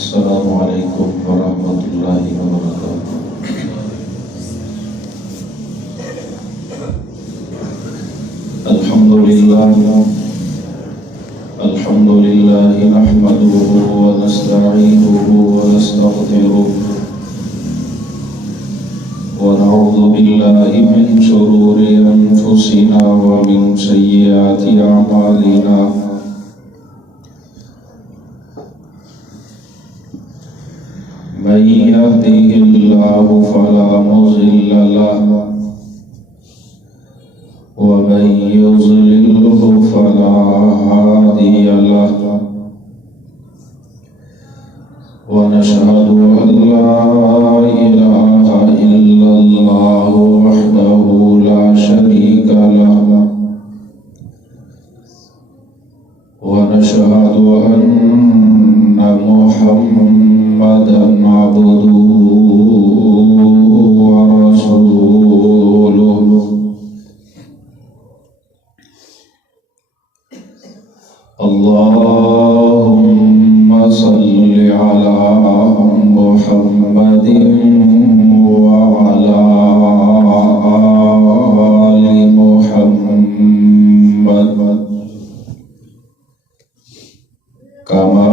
السلام عليكم ورحمة الله وبركاته. الحمد لله نحمده ونستعينه ونستغفره ونعوذ بالله من شرور أنفسنا ومن سيئات أعمالنا. من يهده الله فلا مضل له ومن يضلله فلا هادي له. ونشهد أن لا إله إلا الله وحده لا شريك له. ونشهد أن محمدا عبده ورسوله. اللهم صل على محمد وعلى آل محمد كما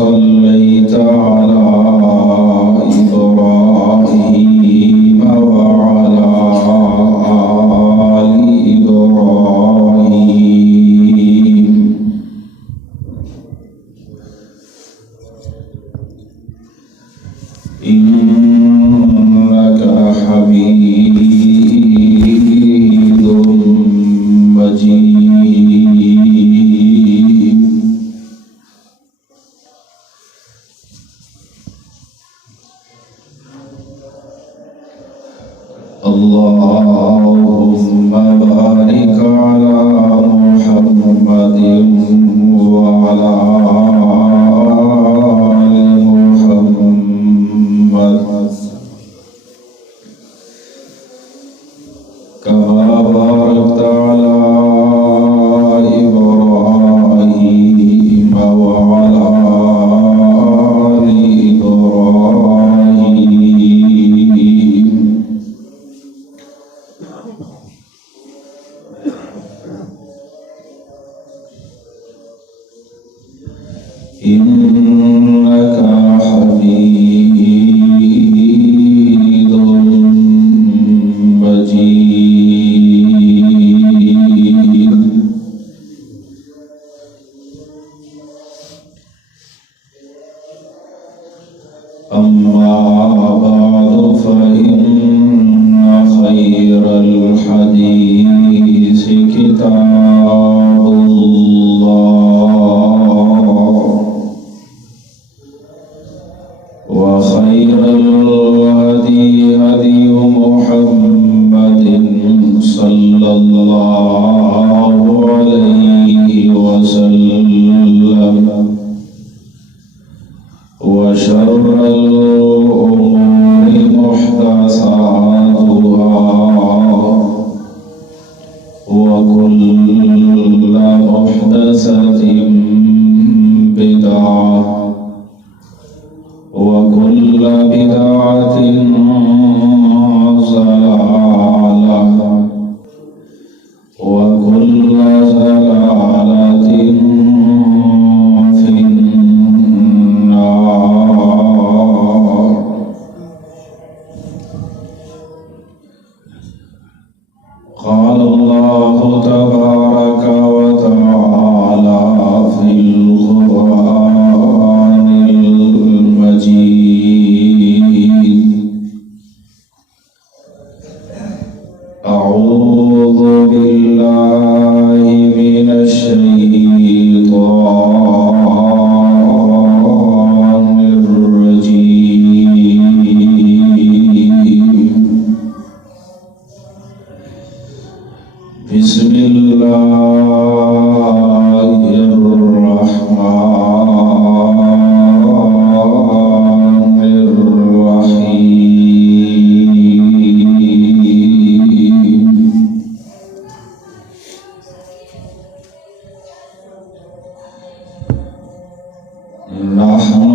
صليت على إبراهيم وعلى آل إبراهيم إنك حميد مجيد. اللهم بارك على محمد وعلى آل محمد كما باركت على إبراهيم وعلى آل إبراهيم إنك حميد مجيد. أما بعد فإن خير الحديث كتاب الله وخير الهدي هدي محمد صلى الله عليه وسلم وشر الأمور محدثاتها وكل محدثة بدعة وكل بدعة ضلالة وكل ضلالة في النار. قال الله تبارك وتعالى في القرآن المجيد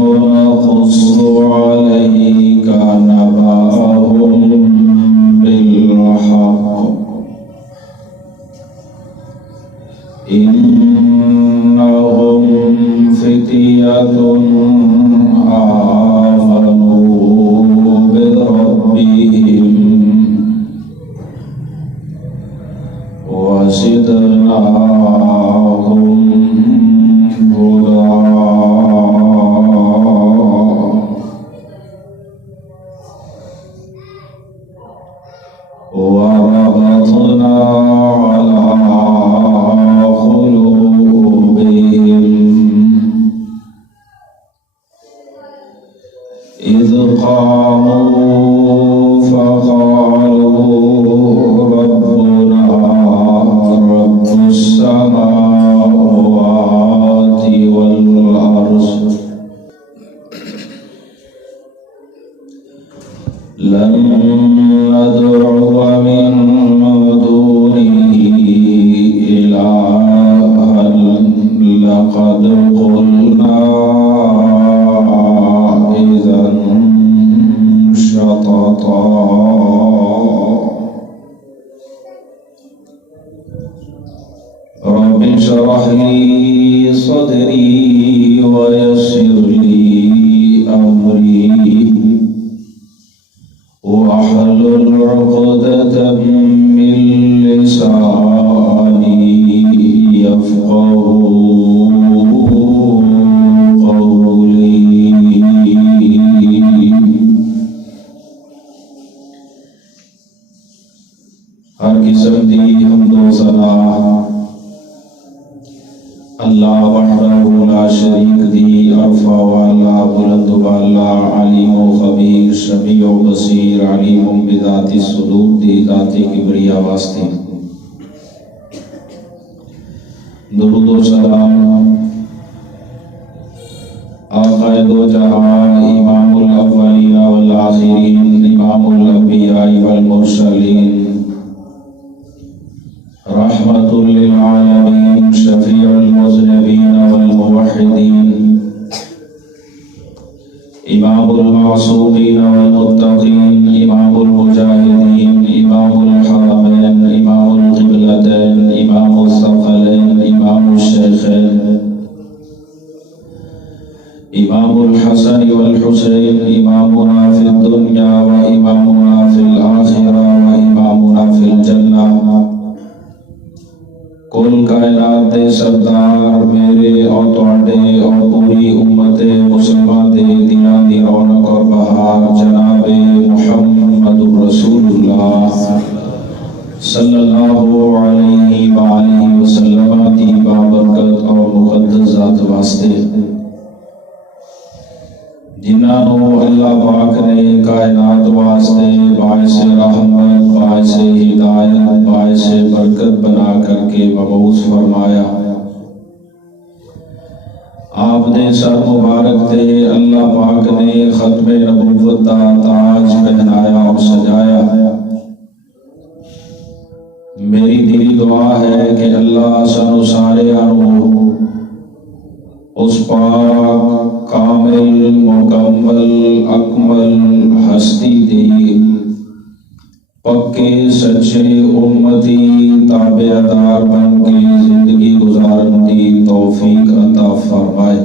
نقص عليك نبأهم بالحق إنهم فتية آمنوا بربهم وزدناهم هدى وربطنا على قلوبهم إذ قاموا فقالوا ربنا رب السماوات والأرض لن ندعو من دونه إلها لقد قلنا إذا شططا رب اشرح لي صدري ويسر لي أمري واحلل عقدة من لساني يفقهوا قولي ہر قسم دی حمد و ثنا اللہ وحدہ لا شریک دی عرفہ والا بلند والا علیم و خبیر شمیع و بصیر علیم بذات الصدور دی ذات کبریا واسطے درود و سلام آقا دو جہاں امام الاولین والآخرین امام الانبیاء والمرسلین رحمت للعالمین شفیع المذنبین والموحدین امام المعصومین والمتقین امام المجاہدین امام الحرمین امام القبلتین امام الثقلین امام الشیخین امام الحسن والحسین امامنا فی الدنیا و امامنا فی الآخرہ و امامنا فی الجنہ کل کائنات دے سردار میرے اور تواڈے اور پوری امت مسلمہ دے دنیا دی رونق اور بہار جناب محمد رسول اللہ صلی اللہ علیہ وآلہ وسلم دی بابرکت اور مقدس ذات واسطے جنہوں اللہ پاک نے کائنات واسطے باعث رحمت باعث ہدایت باعث برکت بنا کر کے مبعوث فرمایا آپ نے سر مبارک تے اللہ پاک نے ختم نبوت دا تاج پہنایا اور سجایا میری دلی دعا ہے کہ اللہ سانو سارے اس پاک کامل مکمل اکمل ہستی دی پکے سچے امتی تابعدار بن کے زندگی گزارن دی توفیق عطا فرمائے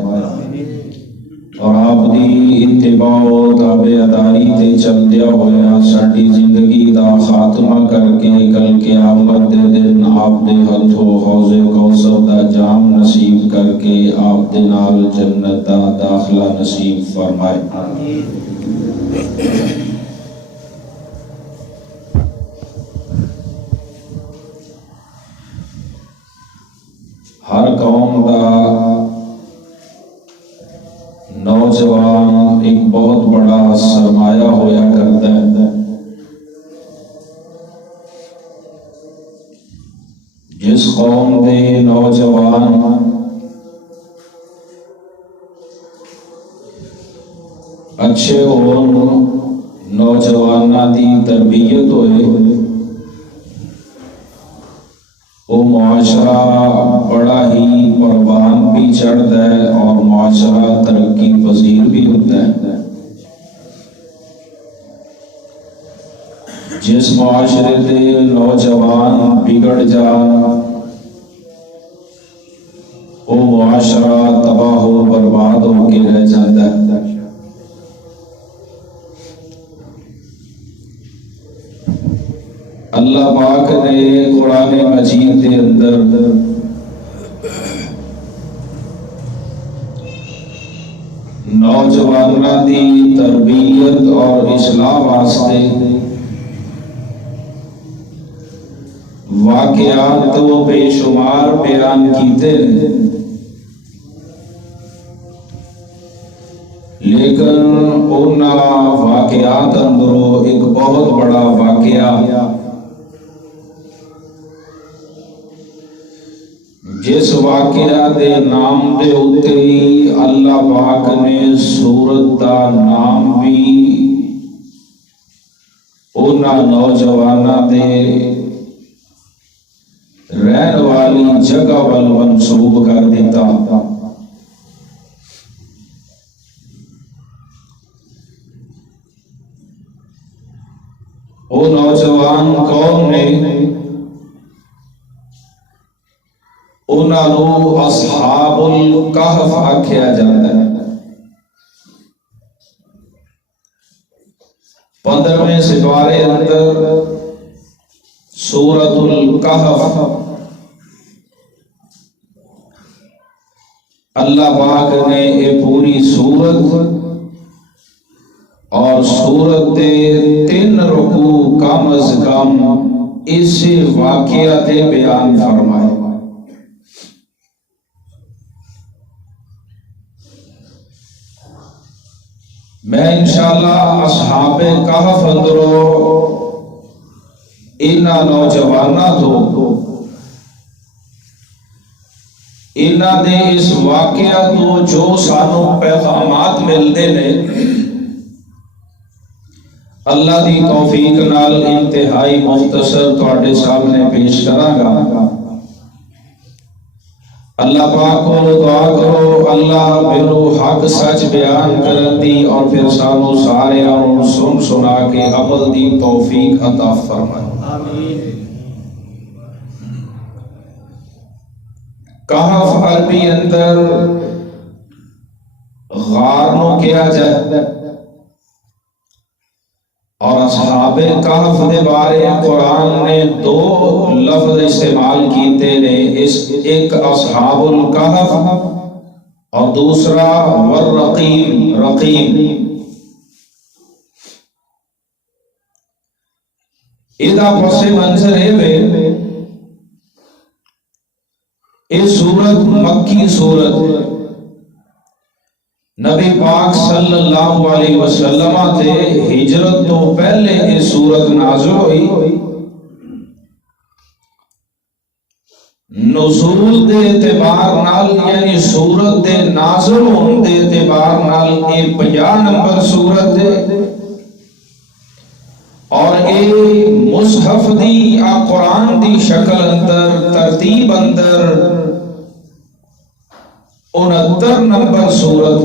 اور آپ دی اتباع و تابعداری تے چلدیا ہویا ساڈی زندگی دا خاتمہ کر کے کل قیامت دے دن آپ دے ہتھوں حوض کوثر دا جام نصیب کر کے آپ دے نال جنت دا داخلہ نصیب فرمائے ہر قوم دا نوجوان ایک بہت بڑا سرمایہ ہویا کرتا ہے جس قوم دے نوجوان اچھے ہون نوجوانہ دی تربیت ہوئے وہ معاشرہ بڑا ہی پروان بھی چڑھتا ہے اور معاشرہ ترقی پذیر بھی جس معاشرے دے نوجوان بگڑ جان وہ معاشرہ تباہ و برباد ہو کے رہ جاتا ہے۔ اللہ پاک نے قرآن مجید کے اندر نوجوانوں دی تربیت اور اصلاح واسطے واقعات تو بے شمار بیان کیتے ہیں، لیکن ان واقعات اندروں ایک بہت بڑا واقعہ جس واقعہ دے نام دے اتے ہی اللہ پاک نے سورت دا نام بھی انہاں نوجواناں دے رہن والی جگہ وال منسوب کر دیتا۔ وہ نوجوان کون نے؟ انہوں اصحاب الکہف آکھیا جاتا ہے۔ 15ویں سپارے اندر سورۃ الکہف اللہ پاک نے یہ پوری سورت اور سورت دے 3 رکوع کم از کم اس واقعہ دے بیان فرمائے۔ میں انشاءاللہ اصحاب کہف اندروں انہاں نوجواناں تو انہاں دے اس واقعہ تو جو سانو پیغامات ملتے نے اللہ دی توفیق نال انتہائی مختصر تواڈے سامنے پیش کراں گا۔ اللہ پاک کو دعا کرو اللہ میرو حق سچ بیان کرن دی اور پھر سانو سارے اور سن سنا کے عمل دی توفیق عطا فرمائے۔ کہف عربی اندر غار نو کیا جائے اور اصحاب کہف دے بارے قرآن نے 2 لفظ استعمال کیتے نے، ایک اصحاب الکہف اور دوسرا والرقیم رقیم۔ ادا پس منظر ہے یہ سورت مکی سورت نبی پاک صلی اللہ علیہ وسلم تے ہجرت تو پہلے یہ سورت نازل ہوئی۔ نزول دے اعتبار نال یعنی سورت دے نازل ہون دے اعتبار نال یہ 50 نمبر سورت ہے اور یہ مصحف دی قرآن دی شکل اندر ترتیب اندر 69 نمبر سورت۔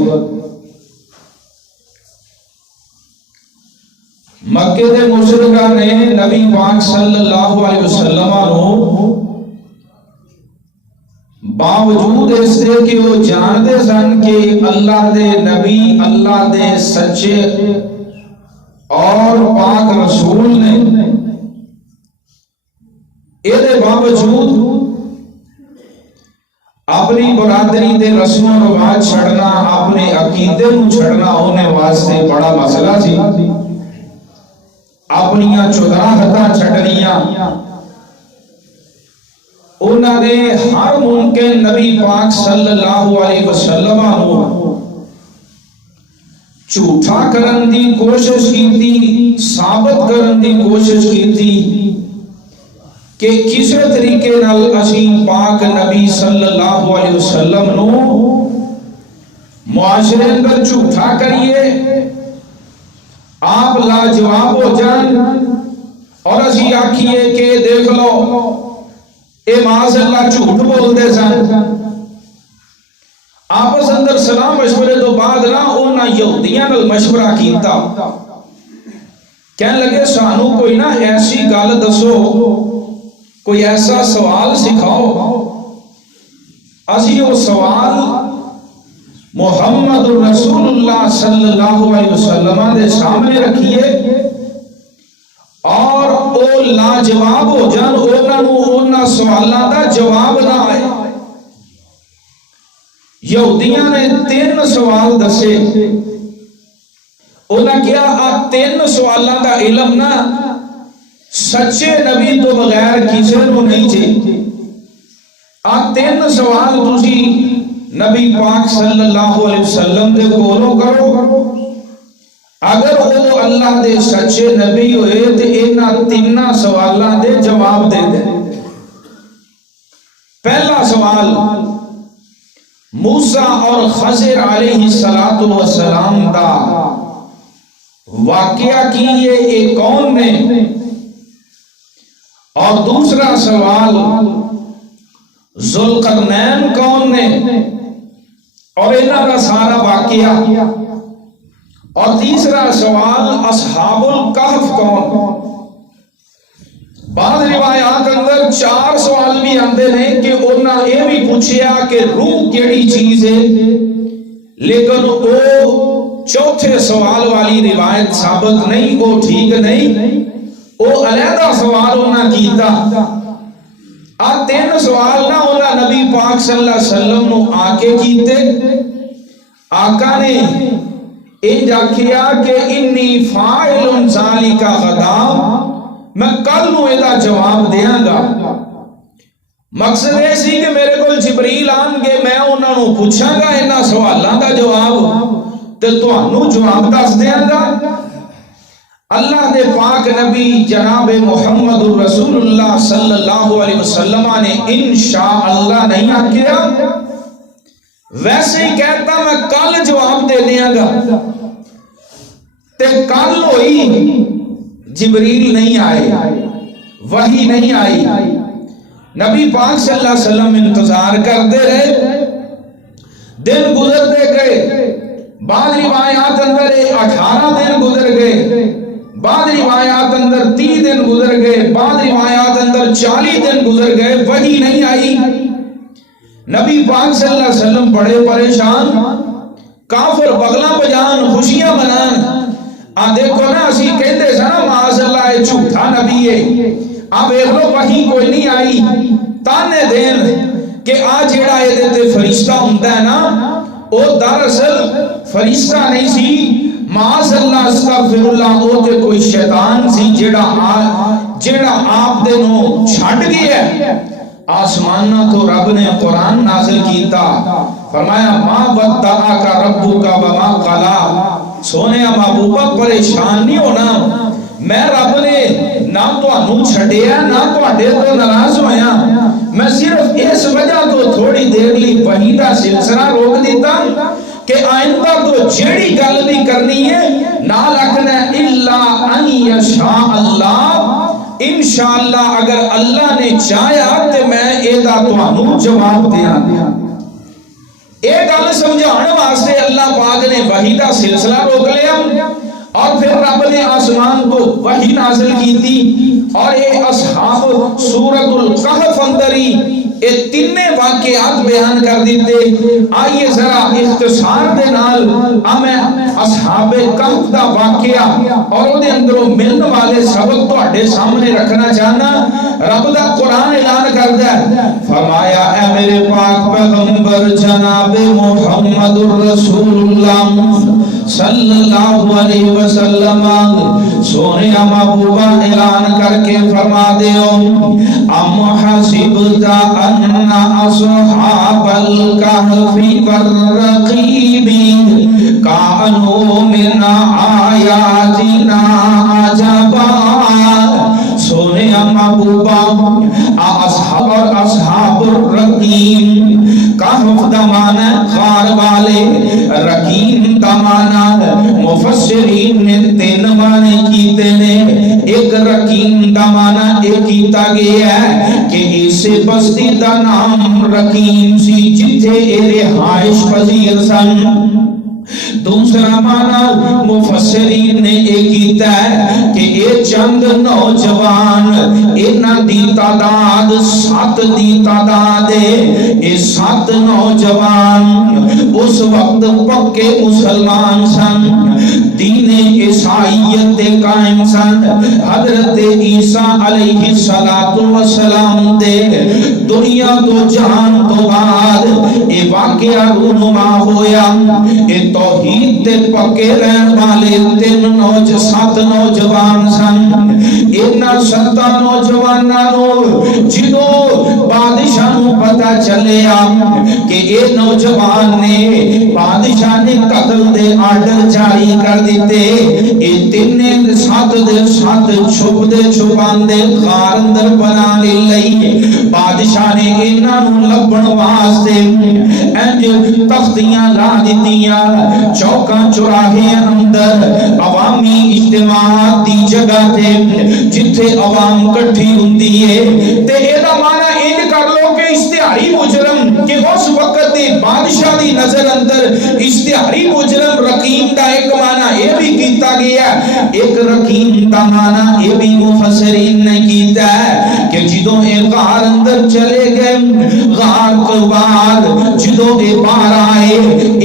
مکے دے مشرکاں نے نبی پاک صلی اللہ علیہ وسلم نو باوجود اس دے کہ وہ جاندے سن کہ اللہ دے نبی اللہ دے سچے اور پاک رسول نے، اے دے باوجود اپنی برادری دے رسم و رواج چھڑنا، اپنے عقیدے نو چھڑنا ہونے واسطے بڑا مسئلہ سی۔ اپنیاں چودراہتاں چھڑنیاں انہوں نے ہر ممکن نبی پاک صلی اللہ علیہ وسلم نو جھوٹا کرن دی کوشش کی تھی، ثابت کرن دی کوشش کی تھی کہ کسی طریقے نال اسی پاک نبی صلی اللہ علیہ وسلم نو معاشرے اندر جھوٹا کریے، آپ لاجواب ہو جان اور اسی آکھیے کہ دیکھ لو اے معاذ اللہ جھوٹ بولتے سن۔ آپس اندر سلام مشورے تو بعد نہ انہاں یہودیاں نال مشورہ کیتا کہنے لگے سانو کوئی نہ ایسی گل دسو، کوئی ایسا سوال سکھاؤ اسی وہ سوال محمد رسول اللہ صلی اللہ علیہ وسلم دے سامنے رکھیے اور او لاجواب ہو جان، انہاں سوالاں دا جواب نہ آئے۔ یہودیاں نے 3 سوال دسے، انہاں کیا آ 3 سوالاں دا علم نہ سچے نبی تو بغیر کسی کو نہیں چاہیے۔ آ 3 سوال تسی نبی پاک صلی اللہ علیہ وسلم دے کولوں کرو، اگر وہ اللہ دے سچے نبی ہوئے تو انہاں 3 سوالاں دے جواب دے دیں۔ پہلا سوال، موسیٰ اور خضر علیہ السلام دا واقعہ کی یہ کون نے؟ اور دوسرا سوال، ذوالقرنین کون نے اور انہاں کا سارا واقعہ؟ اور تیسرا سوال، اصحاب الکہف کون؟ بعض روایات اندر 4 سوال بھی آندے ہیں کہ انہاں یہ بھی پوچھیا کہ روح کیڑی چیز ہے، لیکن وہ چوتھے سوال والی روایت ثابت نہیں، وہ ٹھیک نہیں، وہ علیحدہ سوال انہاں کیتا۔ آ 3 سوال نہ انہاں نبی پاک صلی اللہ علیہ وسلم نو آ کے کیتے۔ آقا نے انج آکھیا کہ انی فاعل ذالک غدا، میں کل نو ایدہ جواب دیاں گا۔ مقصد ہے سی کہ میرے کو جبریل آن گے، میں انہاں نو پوچھاں گا انہاں سوالاں دا جواب تے تانوں جواب دس دیاں گا۔ اللہ دے پاک نبی جناب محمد رسول اللہ صلی اللہ علیہ وسلم نے انشاءاللہ نہیں آکھیا، ویسے ہی کہتا میں کل جواب دے دیاں گا۔ تے کل ہوئی، جبریل نہیں آئے، وحی نہیں آئی، نبی پاک صلی اللہ علیہ وسلم انتظار کرتے رہے، دن گزرتے گئے۔ بعض روایات اندر 18 دن گزر گئے، بعض روایات اندر 30 دن گزر گئے، بعض روایات اندر 40 دن گزر گئے، وحی نہیں آئی۔ نبی پاک صلی اللہ علیہ وسلم بڑے پریشان، کافر بغلہ بجان، خوشیاں منان۔ دیکھو نا اسی کہتے سا نا معاذ اللہ جھوٹا نبی ہے، اب ایک لو وحی کوئی نہیں آئی، تانے دین کہ آج جیڑا یہ دیتے فرشتہ ہوندہ ہے نا، وہ دراصل فرشتہ نہیں سی، معاذ اللہ استغفر اللہ، وہ تے کوئی شیطان سی جیڑا آپ دے نو چھڑ گیا ہے۔ آسمانہ تو رب نے قرآن نازل کیتا، فرمایا ما ودعاک ربک وما قلی، سونے محبوبہ پریشان نہیں ہونا، میں رب نے نہ تو انہوں چھڑیا نہ تو اڈے تو نراز ہویا، میں صرف اس وجہ تو تھوڑی دیر لی وحیدہ سلسلہ روک دیتا کہ آئندہ تو جیڑی گل بھی کرنی ہے نہ لکھنا اللہ ان یشاء اللہ، انشاءاللہ اگر اللہ نے چاہیا تو میں ایدہ تو انہوں جواب دیا۔ ایک گل سمجھانے واسطے اللہ پاک نے وحی دا سلسلہ روک لیا اور پھر رب نے آسمان کو وحی نازل کی تھی، اور یہ اصحاب سورۃ الکہف اندری یہ 3 واقعات بیان کر دیتے۔ آئیے ذرا اختصار دے نال میں اصحاب کہف دا واقعہ اور وہ دے اندروں ملنے والے سبق تو اڈے سامنے رکھنا چاہنا۔ رب دا قرآن اعلان کر دیا، فرمایا اے میرے پاک پیغمبر جناب محمد رسول اللہ صلی اللہ علیہ وسلم، سونے محبوبہ اعلان کر کے فرما دیو، ام حسبتا ان اصحاب الکہف والرقیب کانوا من آیاتنا عجبا، سونے محبوبہ اصحاب الرقیم، کہف دمانا غار والے، رقیم دمانا مفسرین نے 3 معنی کیتے نے۔ ایک رقیم دمانا ایک کیتا گیا ہے کہ اسے بستی دا نام رقیم سی جتھے رہائش پذیر سن۔ دوسرا معنی مفسرین نے ایک کیتا ہے کہ اے چند نوجوان انہاں دی تعداد 7 دی تعداد ہے، اے 7 نوجوان اس وقت پکے مسلمان سن، دین عیسائیت دے قائم سن، حضرت عیسیٰ علیہ السلام دے دنیا تو جہان تو بعد اے واقعہ رونما ہویا، اے توحید تے پکے رہن والے 7 نوجوان سن۔ انہاں 7 نوجواناں نو جدوں بادشاہ نو پتہ چلیا کہ اے نوجوان نے بادشاہ نے قتل دے آرڈر جاری کر دیتے، اے 7 دے 7 چھپ دے چھپان دے غار اندر بنا لئی، بادشاہ نے انہاں نو لبن واسطے انج تختیاں لا دتیاں، چوکاں چوراہے اندر عوامی اجتماعات دی جگہ تے جتھے عوام کٹھی ہوندی ہے، تے اے دا معنی ان کر لو کہ اشتہاری مجرم کہ اس وقت دی بادشاہ دی نظر اندر اشتہاری مجرم رقیم دا ایک معنی اے بھی کیتا گیا، ایک رقیم دا معنی اے بھی مفسرین نے کیتا ہے کہ جدوں اے غار اندر چلے گئے، غار کے بعد جدوں اے باہر آئے،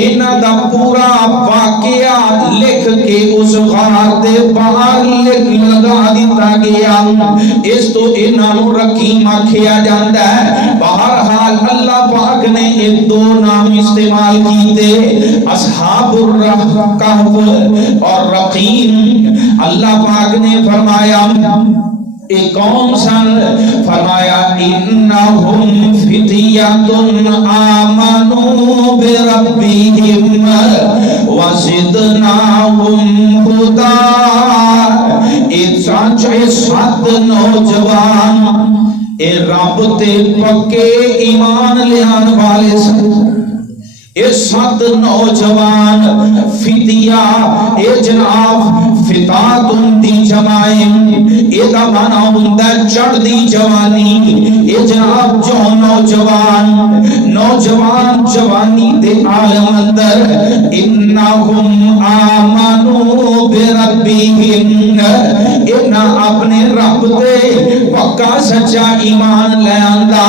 انہاں دا پورا واقعہ لکھ کے اس غار دے باہر لگا دیتا گیا، اس تو انہاں نو رقیم آکھیا جاندا ہے۔ بہرحال اللہ پاک نے ایک 2 نام استعمال کیتے، اصحاب الکہف اور رقیم۔ اللہ پاک نے فرمایا ایک قوم سن، فرمایا انہم فتیۃ آمنوا بربہم وزدناہم ہدی، ایک 7 نوجوان اے رب تے پکے ایمان لیان والے سن، اے 7 نوجوان فتیہ، اے جناب فتات دی جمائیں، اے دا معنی ہوندا چڑھ دی جوانی، اے جناب جو نوجوان جوانی دے عالم اندر، انہم آمنوا بربہم، انہاں اپنے رب تے پکا سچا ایمان لے آندا،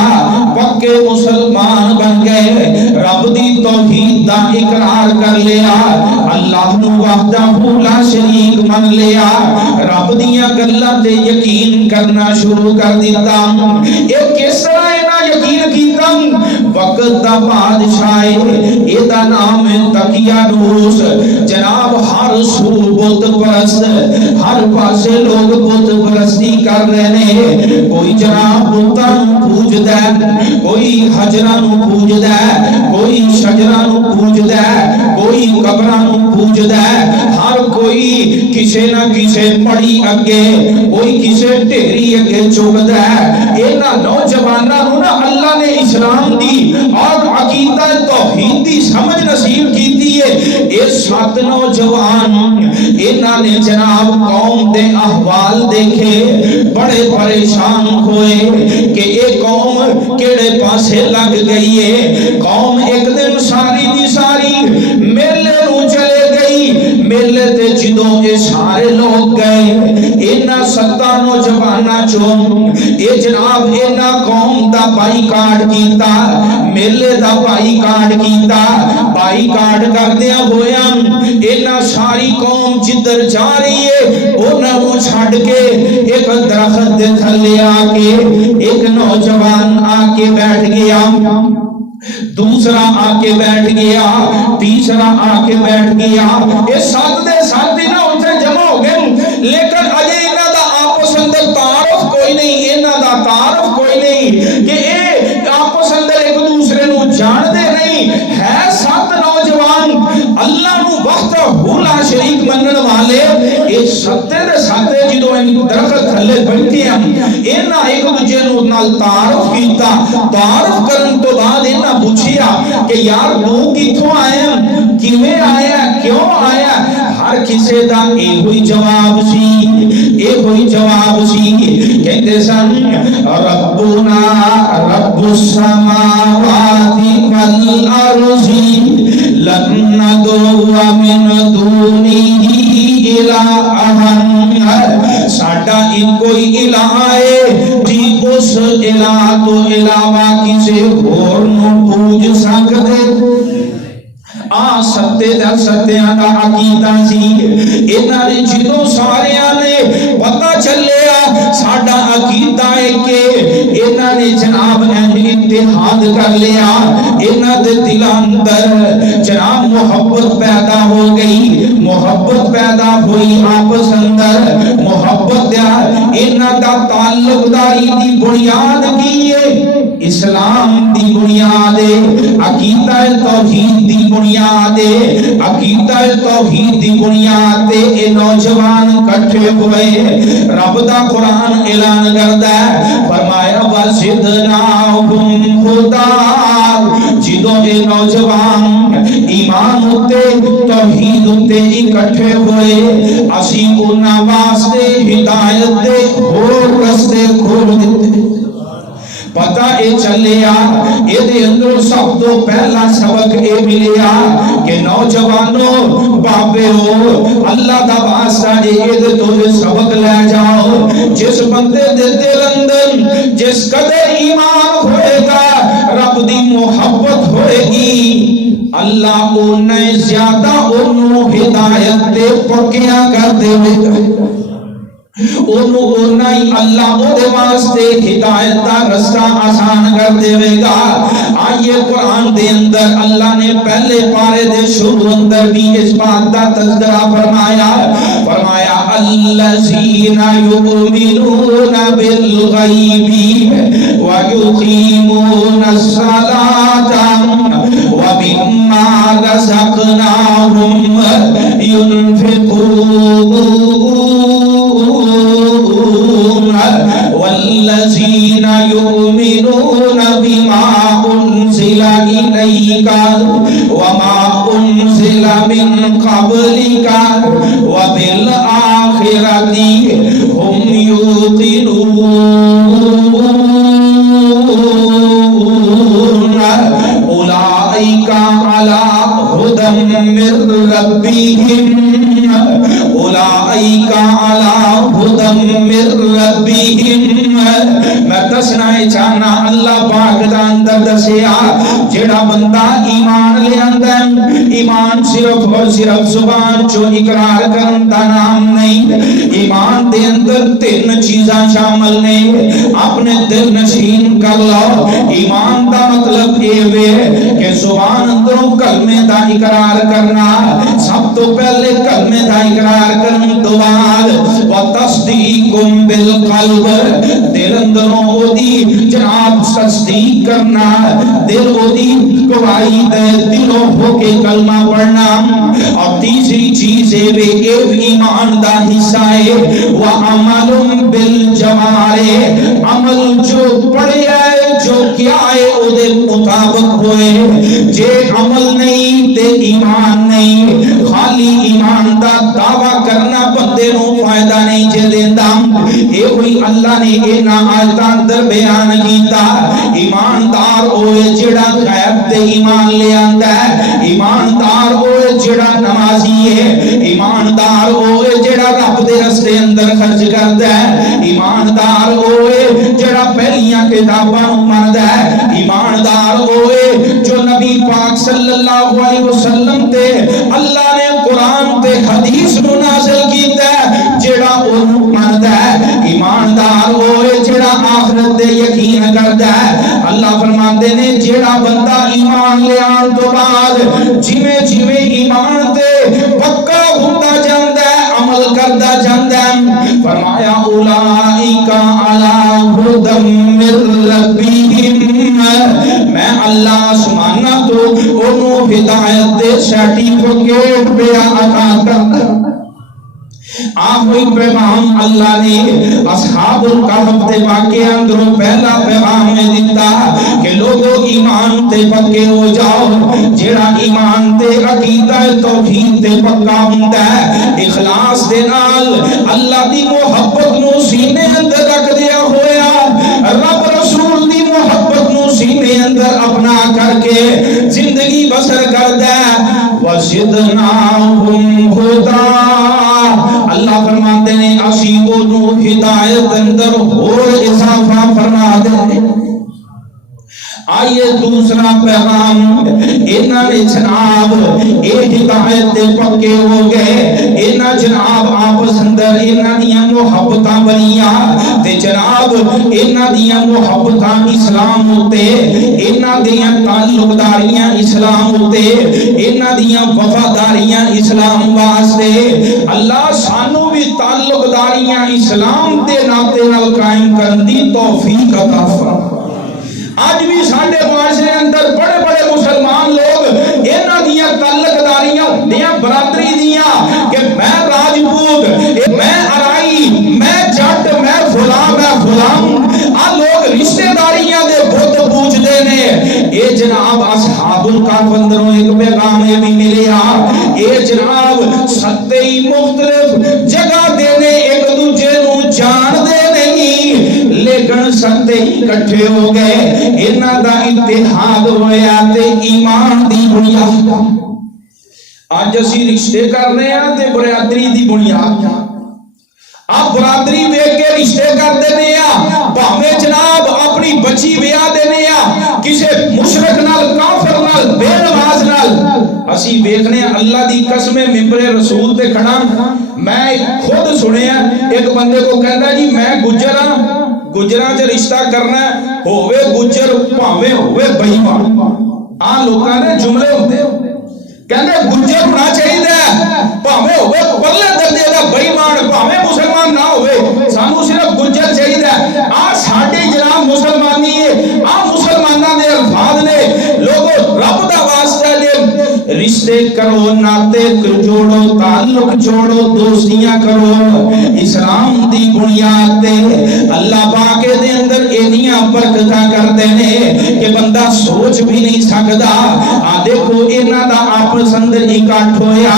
پکے مسلمان بن گئے، رب دی توحید دا اقرار کر لیا، اللہ نو وحدہ لا شریک من لیا، رب دیاں گلاں تے یقین کرنا شروع کر دیتا۔ اے کس طرح انہاں یقین کیتا؟ وقت دا بادشاہ اے دا نام دقیانوس، جناب ہر سو بت پرست، ہر پاسے لوگ بت پرستی کر رہے ہیں، کوئی جناب بتاں نو پوجدا ہے، کوئی حجراں نو پوجدا ہے، کوئی شجراں نو پوجدا ہے، کوئی قبراں نو پوجدا ہے، ہر کوئی کسے نہ کسے پڑی اگے، کوئی کسے ٹھہری اگے چکدا ہے۔ انہاں نوجواناں نو نا اللہ نے اسلام دی اور عقیدہ توحید دی سمجھ نصیب کیتی ہے۔ اے 7 نوجوان انہاں نے جناب قوم دے احوال دیکھے، بڑے پریشان ہوئے کہ اے قوم کیڑے پاسے لگ گئی ہے۔ قوم ایک دن ساری دی ساری میلے نو چلے گئی، میلے تے جدوں اے سارے لوگ گئے، انہاں 7 نوجواناں چوں اے جناب انہاں قوم دا بائیکاٹ کیتا، میلے دا بائیکاٹ کیتا، بائیکاٹ کردیاں ہویا انہاں ساری قوم جدھر جا رہی ہے انہاں نو چھڈ کے ایک درخت دے تھلے آ کے ایک نوجوان آ کے بیٹھ گیا، دوسرا آ کے بیٹھ گیا، تیسرا آ کے بیٹھ گیا، یہ 7 دے 7 دن اتنے جمع ہو گئے، لیکن اجے انہاں دا آپس اندر تعارف کوئی نہیں، انہاں دا تعارف کوئی نہیں کہ اے آپس اندر ایک دوسرے نو جان دے نہیں ہے۔ 7 نوجوان اللہ نو وحدہ لا شریک منن والے، اے 7 دے 7 جدوں ان درخت تھلے بیٹھے ہیں، انہاں ایک دوسرے نو نال تعارف کیتا، تعارف کرن تو بعد انہاں پوچھیا کہ یار تو کتھوں آیا، کیویں آیا، کیوں آیا؟ ہر کسے دا اے ہوئی جواب سی کہتے سن ربنا رب السماوات والارض لن ندعو من دونه الہا ساڈا کوئی الہ ہے جی اس الہ تو علاوہ کسے ہور نو پوج سکدے ستیاں دا عقیدہ سی انہاں نے جدوں ساریاں نے پتہ چلیا ساڈا عقیدہ ہے کہ انہاں نے جناب اتحاد کر لیا انہاں دے دل اندر جناب محبت پیدا ہو گئی محبت پیدا ہوئی آپس اندر محبت انہاں دا تعلق داری دی بنیاد کی ہے اسلام دی بنیاد ہے عقیدہ توحید دی بنیاد ہے عقیدہ توحید دی بنیاد تے اے نوجوان کٹھے ہوئے رب دا قرآن اعلان کردا ہے فرمایا وَزِدْنَاهُمْ هُدًى جدوں اے نوجوان ایمان اتے توحید اتے اکٹھے ہوئے اسی انہاں واسطے ہدایت دے ہور رستے کھول دیتے پتہ اے چلیا اے دے اندر سب تو پہلا سبق اے ملیا کہ نوجوانوں بابے ہو اللہ دا واسطہ اے دے تو سبق لے جاؤ جس بندے دے دل اندر جس قدر ایمان ہوئے گا رب دی محبت ہوئے گی اللہ انہیں زیادہ انہوں ہدایت دے پکیاں کر دے گا اللہ دے واسطے ہدایت دا رستہ آسان کر دے گا آئیے قرآن دے اندر اللہ نے پہلے پارے دے شروع اندر بھی اس بات دا تذکرہ فرمایا الذین یؤمنون بالغیب ویقیمون الصلاة ومما رزقناہم ينفقون والذین یؤمنون بما انزل الیک وما انزل من قبلک وبالآخرۃ هم یوقنون اولئک علی ھدی من ربہم اولئک علی ھدی من ربہم میں دسنا چاہنا اللہ پاک دا اندر دسیا جڑا بندہ ایمان لے آندا ہے ایمان صرف اور صرف زبان چو اقرار کرن دا نام نہیں ایمان دے اندر تین چیزاں شامل نے اپنے دل نشین کر لو ایمان دا مطلب اے وے کہ زبان اندروں کلمے دا اقرار کرنا سب تو پہلے کلمے دا اقرار کرن تو بعد وتصدیق بالقلب دل اندروں او دی جناب تصدیق کرنا دل او دی گواہی دے دلوں ہو کے کلمہ پڑھنا اور تیسری چیز ہے ایمان دا حصہ ہے وعمل بالجوارح عمل جو پڑھے ہے جو کیا ہے او دے مطابق ہوئے جے عمل نہیں تے ایمان نہیں خالی ایمان دا دعویٰ کرنا بندے نو فائدہ نہیں جے دیندا اے ہوئی اللہ نے اینا آیتان در بیان کیتا ایماندار ہوئے جڑا غیب تے ایمان لے آندا ہے ایماندار ہوئے جڑا نمازی ہے ایماندار ہوئے جڑا رب دے رستے اندر خرچ کردا ہے ایماندار ہوئے جڑا پہلیاں کتاباں مندا ہے ایماندار ہوئے جو نبی پاک صلی اللہ علیہ وسلم تے اللہ نے قرآن تے حدیث نو نازل کیتا ہے جڑا اونوں مندا ہے ایماندار ہوئے جڑا آخرت دے یقین کردا ہے اللہ فرماندے نے جڑا بندہ ایمان لے آن تو بعد جویں جویں ایمان تے پکا ہوندا جاندا ہے عمل کردا جاندا ہے فرمایا اولئک علی ھدی من ربہم میں اللہ آسماناں تو انہوں ہدایت دے سرٹیفکیٹ پہ عطا کردا آخری پیغام اللہ نے اصحاب الکہف دے واقعے اندروں پہلا پیغام میں دیتا کہ لوگوں ایمان تے پکے ہو جاؤ. جیڑا ایمان تے عقیدہ توحید تے پکا ہوندا ہے اخلاص دے نال اللہ دی محبت نو سینے اندر رکھ دیا ہویا رب رسول دی محبت نو سینے اندر اپنا کر کے زندگی بسر کردا ہے. وَزِدْنَاهُمْ هُدًى اللہ فرماتے ہیں اسی کو ہدایت اندر اور اضافہ فرما دیں. آئیے دوسرا پیغام انہاں نے جناب اے ہدایت دے پکے ہو گئے انہاں جناب آپس اندر انہاں دیاں محبتاں بنیاں تے جناب انہاں دیاں محبتاں اسلام ہوتے انہاں دیاں تعلق داریاں اسلام ہوتے انہاں دیاں وفاداریاں اسلام واسطے. اللہ سانو بھی تعلق داریاں اسلام دے ناطے نال قائم کرن دی توفیق عطا فرمائے. آج بھی ساڈے معاشرے اندر بڑے بڑے مسلمان لوگ انہاں دیاں تعلق داریاں دیاں برادری دیاں کہ میں راجپوت میں ارائی میں جٹ میں فلاں آ لوگ رشتہ داریاں دے بت پوچھتے نے. اے جناب اصحاب الکہف اندروں ایک پیغام یہ بھی ملیا اے جناب ستے مختلف جگہ دینے ایک دوجے نو جان دے نہیں لیکن ستے اکٹھے ہو گئے انہاں دا اتحاد ہویا تے ایمان دی بنیاد. آج اسی رشتے کر رہے ہیں تے برادری دی بنیاد آپ برادری ویکھ کے رشتے کر دینے بھاویں جناب اپنی بچی بیاہ دینے کسے مشرک نال کافر نال بے نماز نال اسی ویکھنے اللہ دی قسم ممبر رسول تے کھڑا میں خود سنیا ایک بندے کو کہندا جی میں گجراں چ رشتہ کرنا ہووے گجر بھاویں ہووے بے ایمان. آ لوکاں دے جملے ہوندے کہندے گجر ہونا چاہیے بھاویں ہووے پرلے درجے دا بے ایمان بھاویں مسلمان نہ ہووے سانو صرف گجر چاہیے. آ ساڈی جناب مسلمانی ہے آ مسلماناں دے الفاظ نے لوگو رب دا واسطہ دے رشتے کرو ناتے جوڑو تعلق جوڑو دوستیاں کرو اسلام دی بنیاد تے اللہ پاک دے اندر اینیاں برکتاں کردے نے کہ بندہ سوچ بھی نہیں سکدا. آ دیکھو انہاں دا آپس اندر اکٹھ ہویا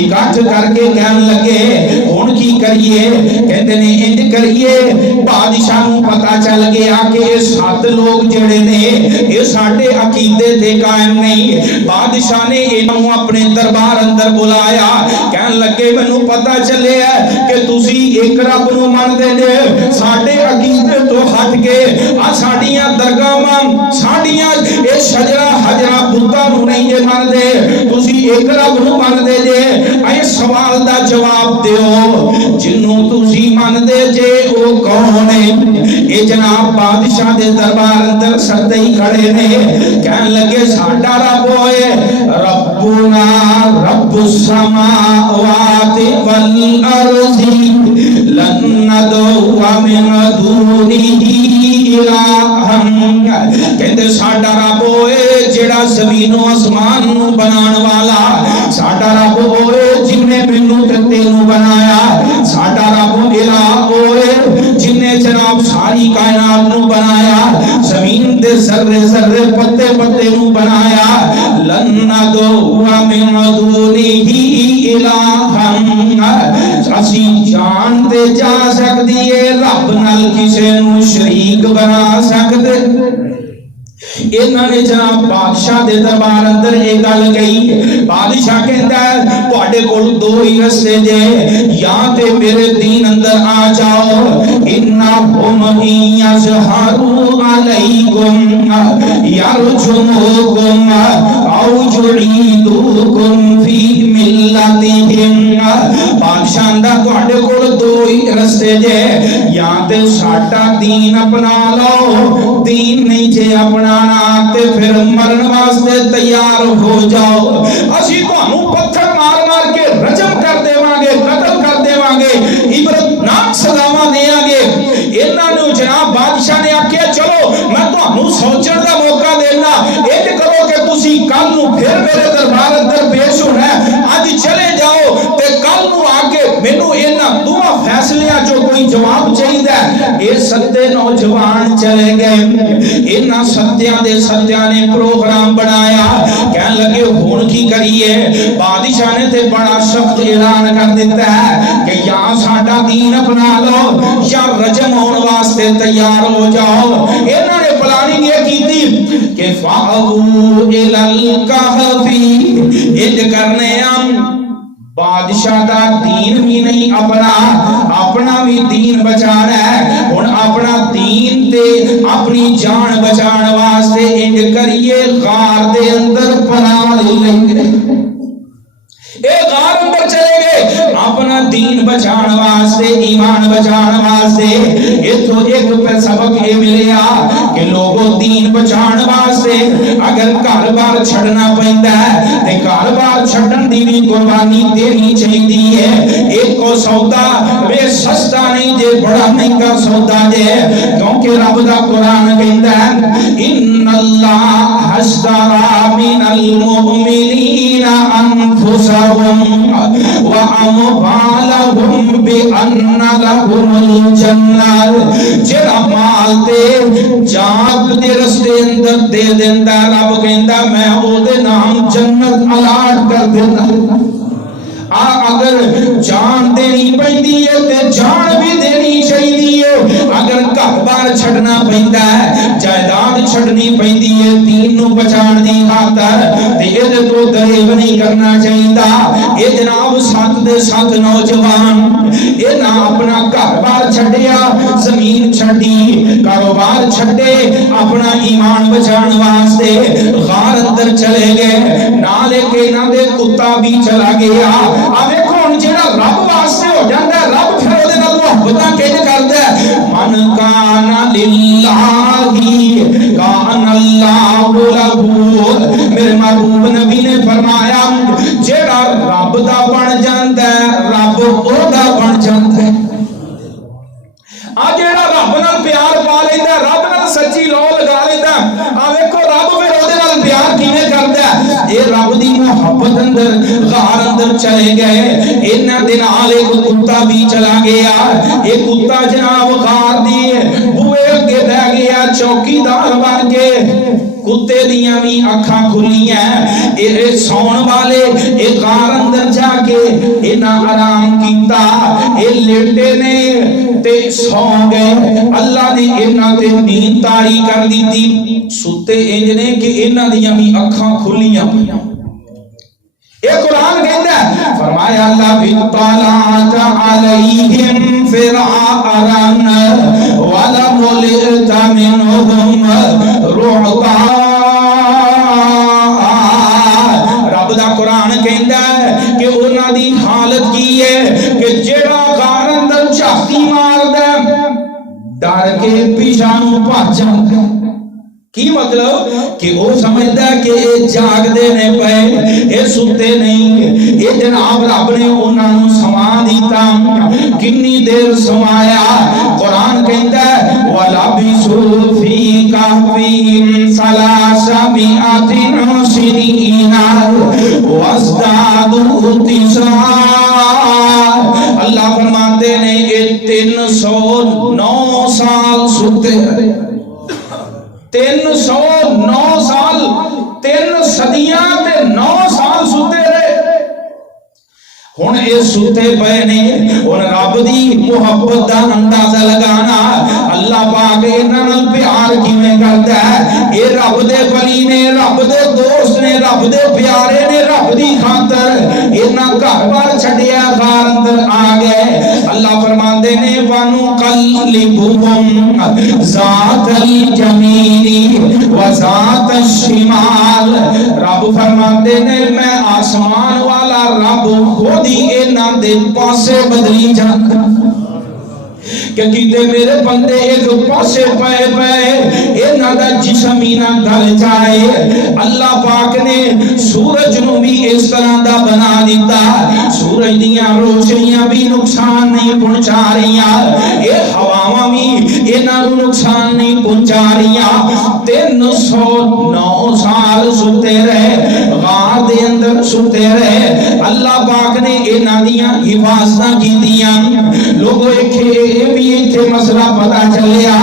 اکٹھ کر کے کہن لگے ہن کی کریے کہندے نے انج کریے بادشاہ نوں پتہ چل گیا کہ یہ 7 لوگ جڑے نے یہ ساڈے عقیدے تے قائم نہیں. بادشاہ نے انہوں اپنے دربار اندر بلایا کہن لگے مینوں پتہ چلے ہے کہ تسی ایک رب نو مندے جے ساڈے عقیدے تو ہٹ کے آ ساڈیاں درگاہاں ساڈیاں اے شجرا حجرا بتاں نو نہیں جے مندے تسی ایک رب نو مندے جے. اے سوال دا جواب دیو جنوں تسی مندے جے او کون ہے. اے جناب بادشاہ دے دربار اندر ستے ہی کھڑے نے کہن لگے ساڈا رب ہوئے ربنا رب السماوات والارض لن ندعو من دونه الہا. کہندے ساڈا رب ہوئے جڑا زمین و آسمان نو بنان والا ساڈا رب ہوئے جن نے مینوں تے تینوں بنایا ساڈا رب الہ ہوئے جن نے جناب ساری کائنات نو بنایا زمین دے ذرے ذرے پتے پتے نو بنایا. لن ندعو من دونه الہا اسی جان تے جا سکدی اے رب نال کسے نو شریک بنا سکدے. انہاں نے جناب بادشاہ دے دربار اندر ایک گل کہی بادشاہ کہندا ہے تواڈے کول 2 ہی رستے جے یا تے میرے دین اندر آ جاؤ انہم یظہروا علیکم یرجموکم او یعیدوکم فی ملتہم. بادشاہ دا تواڈے کول 2 ہی رستے جے یا تے ساڈا دین اپنا لو دین نہیں جے اپنا تے پھر مرن واسطے تیار ہو جاؤ اسی تانوں پتھر مار مار کے رجم کر دیواں گے قتل کر دیواں گے عبرتناک سزاواں دیاں گے. انہاں نے جناب بادشاہ نے آکھیا چلو میں تانوں سوچن دا موقع دینا انج کرو کہ تسی کل نو پھر میرے دربار اندر پیش ہونا ہے اج چلے جاؤ تے کل نو آ کے مینوں انہاں جواب چاہیے. یہ ستے نوجوان چلے گئے. انہاں ستیاں دے ستیاں نے پروگرام بنایا. کہنے لگے ہون کی کریے. بادشاہ نے تے بڑا سخت اعلان کر دیتا ہے کہ یا ساڈا دین اپنا لو یا رجم ہون واسطے تیار ہو جاؤ. انہوں نے پلاننگ یہ کی تھی کہ فَأَوُوا إِلَى الْكَهْفِ. انج کرنے ہم بادشاہ دا دین بھی نہیں اپنا بھی دین بچانا ہے. ہن اپنا دین تے اپنی جان بچان واسطے انج کریے غار دے اندر پناہ لے گئے. اے غار اندر چلے گئے اپنا دین بچان واسطے, ایمان بچان واسطے. اتھو ایک سبق یہ ملیا کہ لوگوں دین بچان واسطے اگر گھر بار چھڑنا پیندا ہے تے گھر بار چھڑن دی بھی قربانی دینی چاہیے. ایک کو سودا بے سستا نہیں جے, بڑا مہنگا سودا جے. کیونکہ رب دا قرآن کہندا ہے ان اللہ اشترى من المؤمنین انفسهم واموالهم بان لهم الجنہ. جڑا مال تے جان دے رستے اندر دے دیندا رب کہندا میں او دے نام جنت الاٹ کر دینا. اگر جان دینی پیندی ہے تے جان بھی دینی چاہیے. اگر گھر بار چھڑنا پیندا ہے, جائیداد چھڑنی پیندی ہے دین نو بچان دی خاطر, تے اے تو دریغ نہیں کرنا چاہیے. اے جناب سات دے سات نوجوان اے نہ اپنا گھر بار چھڈیا, زمین چھڈی, کاروبار چھڈے, اپنا ایمان بچان واسطے غار اندر چلے گئے. نالے کے نہ دے کتا بھی چلا گیا. اب دیکھو ہن جڑا رب واسطے ہو جاندا ہے رب پھر اودے نال محبت کیج کردا ہے. من کان للہ کان اللہ لہ. میرے محبوب نبی نے فرمایا جڑا رب دا بن جاندا ہے رب اودا بن جاندا ہے. آ جڑا رب نال پیار پا لیندا رب نال سچی لو لگا لیندا. آ ویکھو رب پھر اودے نال پیار کیویں کردا ہے. اے رب دی محبت اندر غار اندر چلے گئے. انہاں دے نال ایک کتا بھی چلا گیا. اے کتا جناب غار دی بوئے اگے بیٹھ گیا چوکیدار بن کے. کتے دیاں بھی اکھاں کھلیاں. اے سون والے اے غار اندر جا کے انہاں آرام کیتا. اے لیٹے نے تے سو گئے. اللہ نے انہاں تے نیند تاری کر دیتی. ستے انج نے کہ انہاں دیاں بھی اکھاں کھلیاں پیاں. اے قرآن کہتا ہے فرمایا لَبِطَّلَعْتَ عَلَيْهِمْ فِرْعَوْنَ وَلَمُلِئْتَ مِنْهُمْ رُعْبًا. رب دا قرآن کہتا ہے کہ انہاں دی حالت کی ہے کہ جڑا غار اندر جھاتی مار دے ڈر کے پیچھے بھج جاندا. کی مطلب کہ وہ سمجھتا ہے کہ یہ جاگ دینے پے, یہ ستے نہیں. یہ جناب رب نے انہوں نے سما دیتا. کنی دیر سمایا. قرآن کہتا ہے وَلَبِثُوا فِي كَهْفِهِمْ 300 سِنِينَ وَازْدَادُوا تِسْعًا. اللہ فرماتے ہیں یہ 309 سال ستے رہے. 309 سال, 3 صدیاں تے 9 سال ستے رہے. ہن اے ستے پے نے. ہن رب دی محبت دا اندازہ لگانا اللہ پاک انہاں نال پیار کیویں کردا ہے. اے رب دے ولی نے, رب دے دوست نے, رب دے پیارے نے. رب دی خاطر انہاں گھر بار چھڈیا غار اندر آ گئے. اللہ فرماندے نے وَنُقَلِّبُهُمْ ذَاتَ الْيَمِينِ وَذَاتَ الشِّمَالِ. رب فرماندے نے میں آسمان والا رب خود ہی انہاں دے پاسے بدلی جاندا کہ کیتے میرے بندے ایک پاسے پائے انہاں دا جسم ہی نہ گل جائے. اللہ پاک نے سورج نو بھی اس طرح دا بنا دیتا. سورج دیاں روشنیاں بھی نقصان نہیں پہنچا رہیاں. اے ہواواں بھی انہاں نو نقصان نہیں پہنچا رہیاں. 309 سال ستے رہے غار دے اندر ستے رہے. اللہ پاک نے انہاں دیاں حفاظتاں کیتیاں. لوگوں ایک بھی یہ مسئلہ پتا چلیا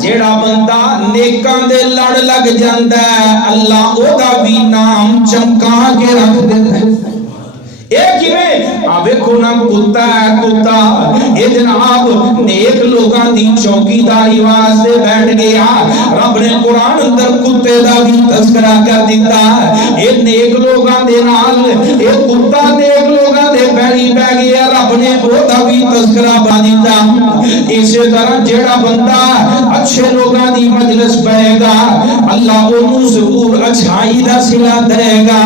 جیڑا بندہ نیکاں دے لڑ لگ جاندا ہے اللہ او دا بھی نام چمکا کے رکھ دیندا ہے ایک کیویں ویکھو نا کتا ہے کتا اے جناب نیک لوگاں دی چوکیداری واسطے بیٹھ گیا رب نے قرآن اندر کتے دا بھی تذکرہ کر دیتا اے نیک لوگاں دے نال اے کتا نیک لوگاں دے پیری پہ گیا رب نے او دا بھی تذکرہ با دیتا اسی طرح جیڑا بندہ اچھے لوگاں دی مجلس پائے گا اللہ اونوں ضرور اچھائی دا صلہ دے گا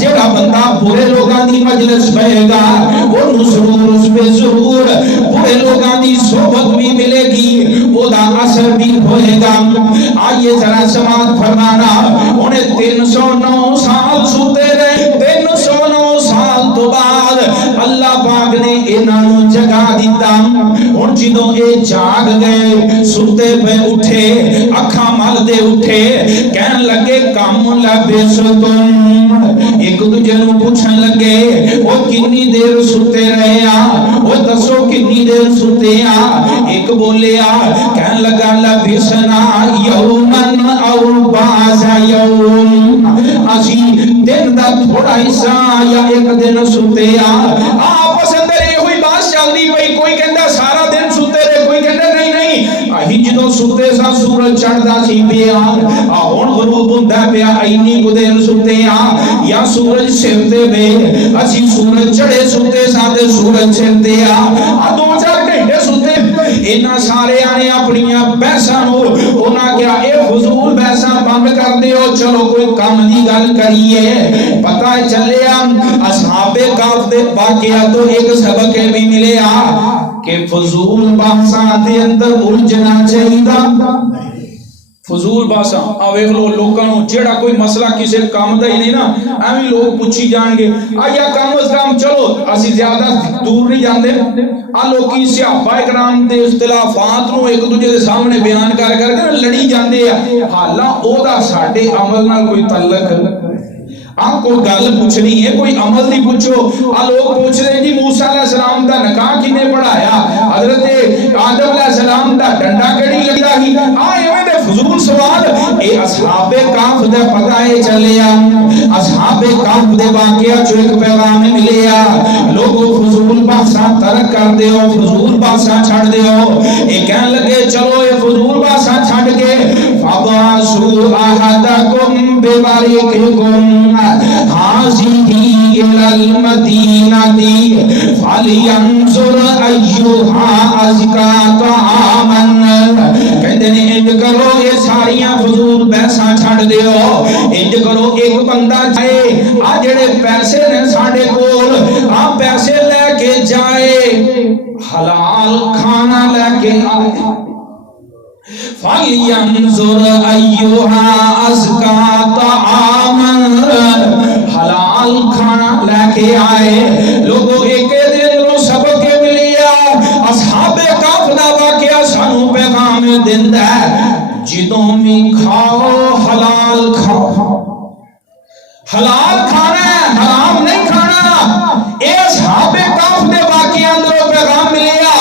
جیڑا بندہ برے لوگاں دی مجلس پائے گا وہ ضرور اس پہ ضرور برے لوگاں دی صحبت بھی ملے گی وہ دا اثر بھی ہوئے گا آئیے ذرا سماعت فرمانا انہیں 309 سال سوتے رہے 309 سال تو بعد اللہ پاک نے انہوں جگہ دیتا ان جنہوں اے جاگ گئے سوتے پہ اٹھے اکھا مل دے اٹھے کہن لگے کام لبے ستم ایک دوجہ نو پوچھن لگے وہ کتنی دیر سوتے رہے وہ دسو کتنی دیر سوتے ایک بولے کہن لگا لبسنا یومن او باز یوم اسی دن دا تھوڑا حصہ یا ایک دن سوتے آپس اندر یہ ہوئی بات چل دی بھئی کوئی کہندا سارا دن سوتے رہے کوئی کہندا نہیں نہیں اہی جدوں سوتے سا سورج چڑھدا سی پیا ہن غروب ہوندا پیا اینی کو دیر سوتے یا سورج سرتے بے اسی سورج چڑھے سوتے سا تے سورج سرتے دو چار گھنٹے سوتے انہاں سارے آنے اپنیاں بحثاں نو انہاں کیا اے فضول بحثاں بند کر دیو چلو کوئی کام دی گل کریے پتہ چلیا اصحاب کہف دے واقعہ تو ایک سبق بھی ملیا کہ فضول بحثاں دے اندر الجھنا چاہیے فضول باساں آوے لوگاں نو جیڑا کوئی مسئلہ کسی کام دا ہی نہیں نا ایویں لوگ پوچھی جان گے آیا کم از کم چلو اسی زیادہ دور نہیں جاندے لوکی صحابہ کرام دے اختلافات نو ایک دوجے دے سامنے بیان کر کے لڑی جاندے حالاں او دا ساڈے عمل نال کوئی تعلق آپ کو گل پوچھنی ہے کوئی عمل نہیں پوچھو لوگ پوچھ رہے جی موسیٰ علیہ السلام دا نکاح کنے پڑھایا حضرت آدم علیہ السلام دا ڈنڈا کڑی لگا ہی ایویں دے فضول سوال اے اصحاب کہف دے پتہ ہے چلیا اصحاب کہف دے واقعہ جو ایک پیغام ملیا لوگوں فضول بحثاں ترک کر دیو فضول بحثاں چھڑ دیو اے کہن لگے چلو اے فضول بحثاں چھڑ کے فَبَعَثُوا أَحَدَكُمْ بِوَرِقِكُمْ حَاذِهِ إِلَى الْمَدِينَةِ فَلْيَنظُرْ أَيُّهَا أَزْكَىٰ طَعَامًا کہتے ہیں انج کرو یہ ساریاں فضول بحثاں چھڑ دیو انج کرو ایک بندہ جائے جڑے پیسے نے ساڈے کول پیسے لے کے جائے حلال کھانا لے کے آئے فَلْيَنظُرْ أَيُّهَا أَزْكَىٰ طَعَامًا حلال کھانا لے کے آئے لوگوں ایک دن سبق ملیا اصحاب کہف دا واقعہ سانو پیغام دیندا ہے جدوں بھی کھاؤ حلال کھاؤ حلال کھانا ہے حرام نہیں کھانا اے اصحاب کہف دے واقعہ اندر پیغام ملیا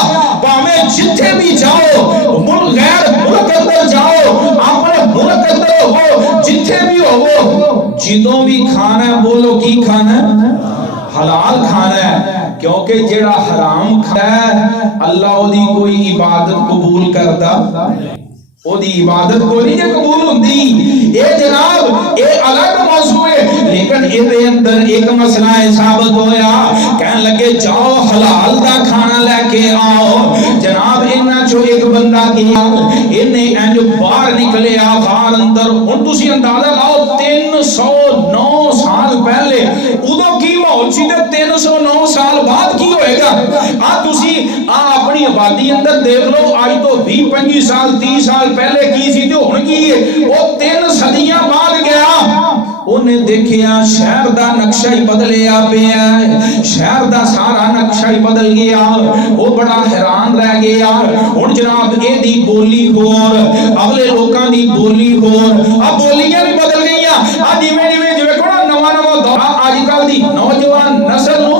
پاویں جتھے بھی جاؤ غیر ملک اندر جاؤ اپنے ملک اندر ہو جتھے بھی ہو جدوں بھی کھانا ہے بولو کی کھانا ہے حلال کھانا ہے کیونکہ جیڑا حرام کھانا ہے اللہ او دی کوئی عبادت قبول کردا او دی عبادت کو نہیں قبول ہوندی اے جناب اے الگ موضوع ہے لیکن اے دے اندر ایک مسئلہ ثابت ہویا کہنے لگے جاؤ حلال دا کھانا لے کے آؤ جناب انہاں چوں ایک بندہ کیا انہیں انج باہر نکلے غار اندر ہن تسی اندازہ لاؤ 309 سال پہلے ادو کی ماحول سی تے 309 سال بعد کی ہوئے گا تسی اپنی آبادی اندر دیکھ لو آج تو 20-25 سال 30 سال پہلے کی سی تو ہن کی ہے وہ 3 صدیاں بعد گیا انہیں دیکھیا شہر دا نقشہ ہی بدلیا پیا ہے شہر دا سارا نقشہ ہی بدل گیا وہ بڑا حیران رہ گیا ہن جناب اے دی بولی ہور اگلے لوکاں دی بولی ہور اب بولیاں بھی بدل گئیاں جویں جو نواں دور اج کل دی نوجوان نسل نو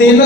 3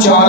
4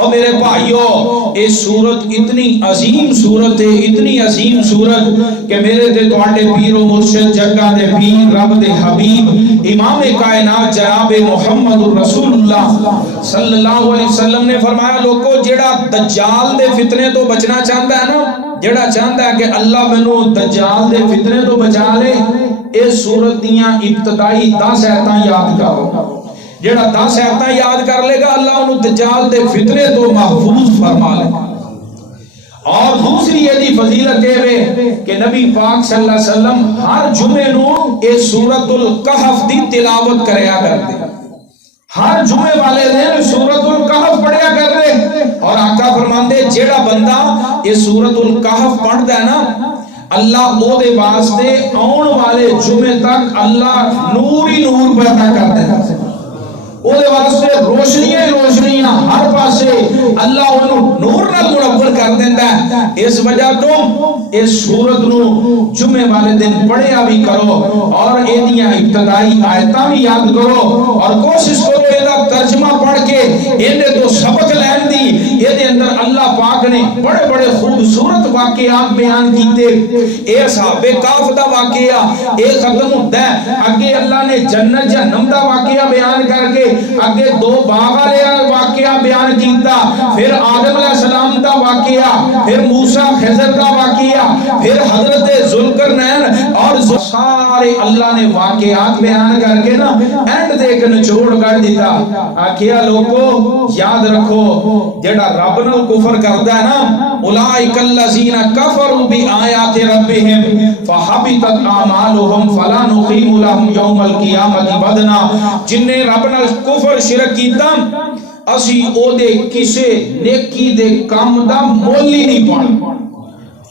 اور میرے بھائیو یہ سورت اتنی عظیم سورت ہے، اتنی عظیم سورت کہ میرے دے تواڈے پیر و مرشد جگہ دے پیر رب دے حبیب امام کائنات جناب محمد رسول اللہ صلی اللہ علیہ وسلم نے فرمایا لوگو جیڑا دجال دے فتنے تو بچنا چاہتا ہے نا، جیڑا چاہتا ہے کہ اللہ مینوں دجال دے فتنے تو بچا لے، اس سورت دیاں ابتدائی 10 آیتاں یاد کرو۔ جیڑا 10 آیتاں یاد کر لے گا اللہ انہوں دجال دے فتنے تو محفوظ فرما لے گا۔ اور دوسری یہ فضیلت ہے کہ نبی پاک صلی اللہ علیہ وسلم ہر جمعے نو اے سورۃ الکہف دی تلاوت کریا کرتے، ہر جمعے والے دن سورۃ الکہف پڑھیا کرتے، اور آقا فرماندے جیڑا بندہ یہ سورۃ الکہف پڑھدا ہے نا اللہ او دے واسطے آن والے جمعے تک اللہ نور ہی نور پیدا کر دیتا ہے، او دے واسطے روشنیاں روشنیاں ہر پاسے اللہ انہوں نور نال منور کر دیتا ہے۔ اس وجہ تو اس سورت نو جمعے والے دن پڑھیا بھی کرو اور ایدیاں ابتدائی آیتاں بھی یاد کرو اور کوشش کرو ایدہ ترجمہ پڑھ کے ایدے تو سبق لین دی، ایدے اندر اللہ پاک نے بڑے بڑے خوبصورت واقعات بیان کیتے، اے صحابہ کہف دا واقعہ اے ختم ہوتا ہے، آگے اللہ نے جنت جہنم دا واقعہ بیان کر کے آگے 2 باغ والے واقعہ بیان کیتا، پھر آدم علیہ السلام دا واقعہ، پھر موسیٰ خضر دا واقعہ، پھر حضرت ذوالقرنین اور سارے اللہ نے واقعات بیان کر کے نا اینڈ دے کے نچوڑ کر دیتا۔ آکھیا لوگو یاد رکھو جیڑا رب نال کفر کردا ہے نا اولئک الذین کفروا بآیات ربہم فحبطت اعمالهم فلا نقیم لهم یوم القیامت وزنا، جن نے رب نال کفر شرک کیتا اسی او دے کسے نیکی دے کام دا مول ہی نہیں پانا،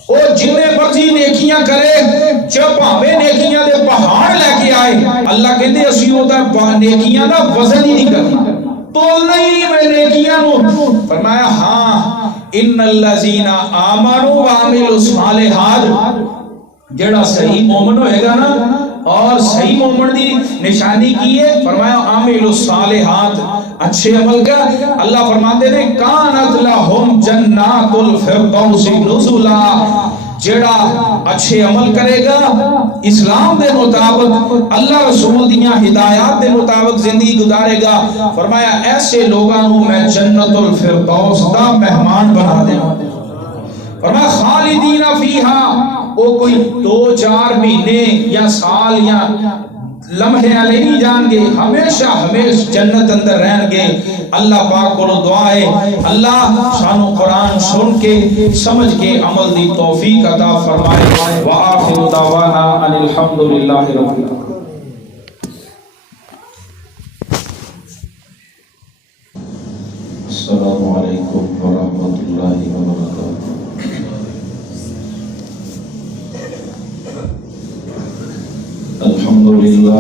او جنے مرضی نیکیاں کرے جب بھاوے نیکیاں دے پہاڑ لے کے آئے اللہ کہندے اسی او دا نیکیاں دا وزن ہی نہیں کرنا، تولنا ہی نہیں میں نیکیاں نو۔ فرمایا ہاں ان الذین آمنوا وعملوا الصالحات، جڑا صحیح مومن ہوئے گا نا اور صحیح مومن دی نشانی کی ہے فرمایا عامل الصالحات اچھے عمل کا، اللہ فرماتے نے کانت لہم جنات الفردوس نزلا، جڑا اچھے عمل کرے گا اسلام دے مطابق اللہ رسول دیاں ہدایات دے مطابق زندگی گزارے گا، فرمایا ایسے لوگاں میں جنت الفردوس دا مہمان بنا دیں، فرمایا خالدین فیہا، وہ کوئی 2-4 مہینے یا سال یا لمحے علی نہیں جان گے، ہمیشہ ہمیشہ جنت اندر رہن گے۔ اللہ پاک کو دعا ہے اللہ سانو قرآن سن کے سمجھ کے عمل دی توفیق عطا فرمائے۔ وآخر دعوانا ان الحمدللہ رب العالمین۔ السلام علیکم ورحمۃ اللہ وبرکاتہ۔ الحمدللہ